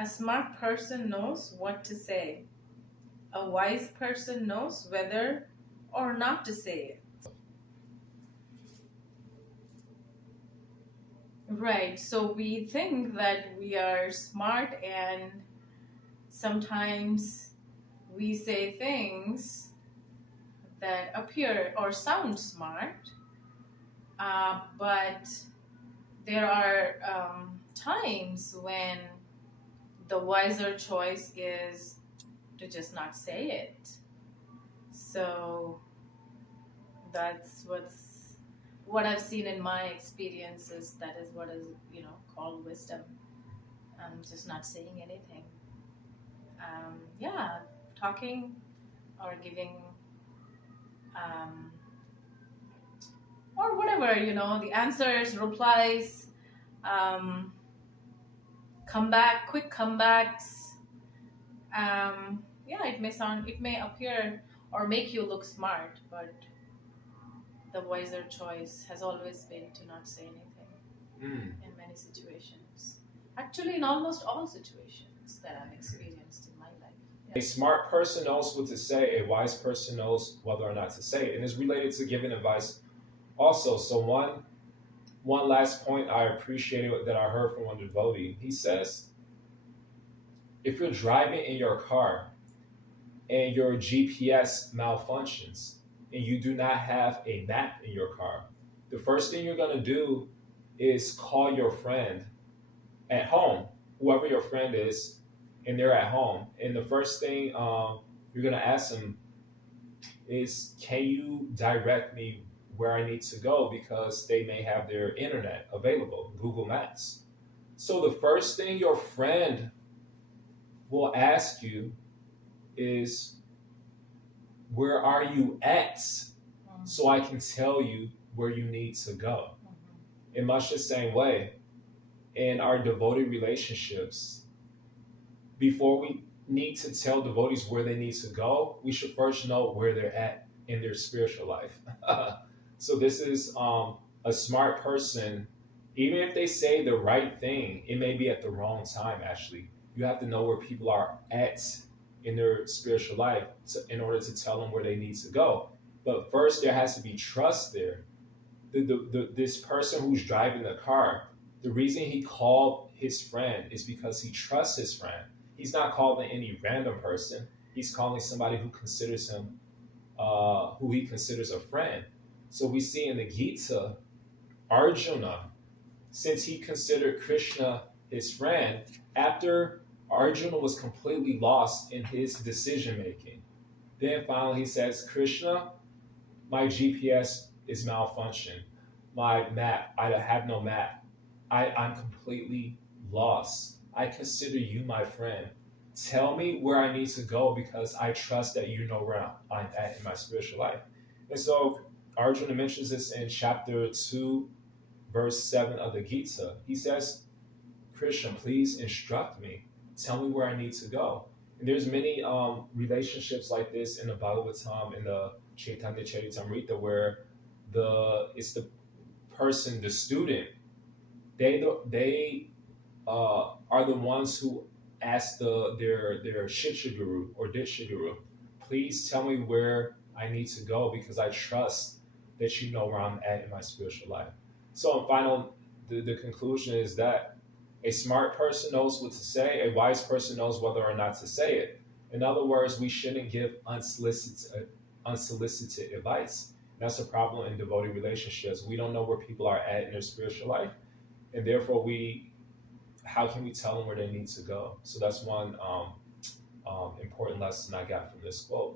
A smart person knows what to say. A wise person knows whether or not to say it. Right, so we think that we are smart, and sometimes we say things that appear or sound smart, but there are times when the wiser choice is to just not say it. So that's what I've seen in my experiences. That is what is called wisdom. Just not saying anything. Talking or giving or whatever, the answers, replies, quick comebacks. It may appear or make you look smart, but the wiser choice has always been to not say anything in many situations. Actually, in almost all situations that I've experienced in my life. Yeah. A smart person knows what to say. A wise person knows whether or not to say it. And it's related to giving advice also. So one last point I appreciated that I heard from one devotee. He says, if you're driving in your car and your GPS malfunctions and you do not have a map in your car, the first thing you're going to do is call your friend at home, whoever your friend is, and they're at home. And the first thing you're going to ask them is, can you direct me where I need to go? Because they may have their internet available, Google Maps. So the first thing your friend will ask you is, where are you at? So I can tell you where you need to go. In much the same way, in our devotee relationships, before we need to tell devotees where they need to go, we should first know where they're at in their spiritual life. So this is a smart person. Even if they say the right thing, it may be at the wrong time, actually. You have to know where people are at in their spiritual life in order to tell them where they need to go. But first, there has to be trust there. This person who's driving the car, the reason he called his friend is because he trusts his friend. He's not calling any random person. He's calling somebody who considers him, who he considers a friend. So we see in the Gita, Arjuna, since he considered Krishna his friend, after Arjuna was completely lost in his decision making, then finally he says, Krishna, my GPS is malfunctioned. My map, I have no map. I'm completely lost. I consider you my friend. Tell me where I need to go because I trust that you know where I'm at in my spiritual life. And so Arjuna mentions this in chapter 2, verse 7 of the Gita. He says, Krishna, please instruct me. Tell me where I need to go. And there's many relationships like this in the Bhagavatam, in the Chaitanya Charitamrita, where it's the person, the student, they are the ones who ask their Shiksha Guru or Diksha Guru, please tell me where I need to go because I trust that you know where I'm at in my spiritual life. So in final, the conclusion is that a smart person knows what to say. A wise person knows whether or not to say it. In other words, we shouldn't give unsolicited advice. That's a problem in devotee relationships. We don't know where people are at in their spiritual life, and therefore how can we tell them where they need to go? So that's one important lesson I got from this quote.